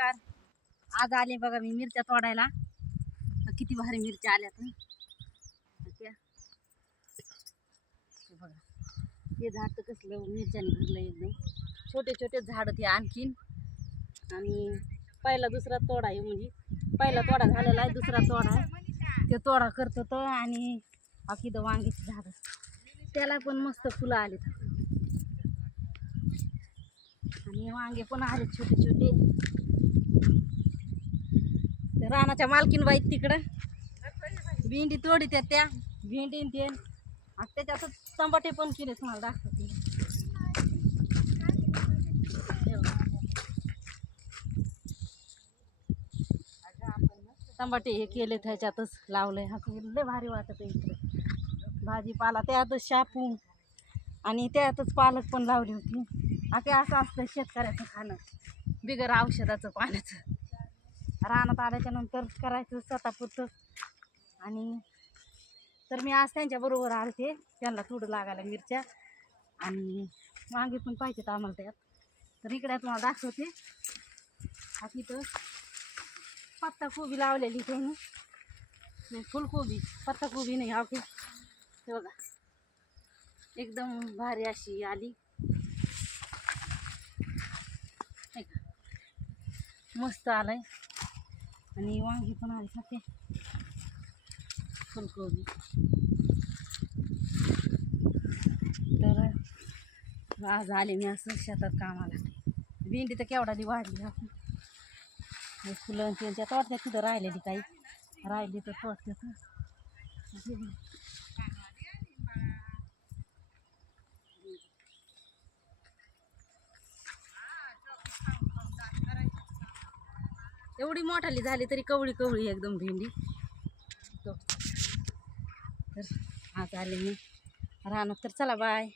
नमस्कार. आज आले बघा मी मिरच्या तोडायला. किती भारी मिरच्या आल्या त्या बघा. हे झाड तर कसलं मिरच्याने भरलं एकदम. छोटे छोटे झाड ते आणखीन. आणि पहिला दुसरा तोडा आहे म्हणजे. पहिला तोडा झालेला आहे दुसरा तोडा ते तोडा करतो तर आणि बाकी तर वांग्याची झाडं. त्याला पण मस्त फुलं आलीत. आणि वांगे पण आले छोटे छोटे. रानाच्या मालकीन बाई तिकडं. भेंडी तोडी त्या त्या. भेंडी न ते. आणि त्याच्यात टमाटे पण केले तुम्हाला दाखवते हे हे केले त्याच्यातच लावले हा लय भारी वाटत इकडे. भाजीपाला त्यातच शापू आणि त्यातच पालक पण लावली होती. आता असं असतं शेतकऱ्याचं खाणं. बिगर औषधाचं पाण्याचं. रानात आल्याच्यानंतर करायचं स्वतःपुरतं. आणि तर मी आज त्यांच्याबरोबर आलते. त्यांना थोडं लागायला मिरच्या. आणि वांगे पण पाहिजेत आम्हाला त्यात. तर इकडे तुम्हाला दाखवते. हा तिथं पत्ता कोबी लावलेली त्यांनी नाही फुलकोबी. पत्ताकोबी नाही हा की बघा. एकदम भारी अशी आली हे का? मस्त आलाय. आणि वांगी पण आली खाते. फुलकोबी. तर आज आले मी असं शेतात कामाला. भेंडी तर केवढाली वाढली आपण. फुलं त्यांच्या तोडत्यात तिथं राहिलेली काही. राहिली तर तोडत्यात एवढी मोठाली झाली तरी कवळी कवळी एकदम भेंडी. तर आज आले मी. राहणार तर चला बाय.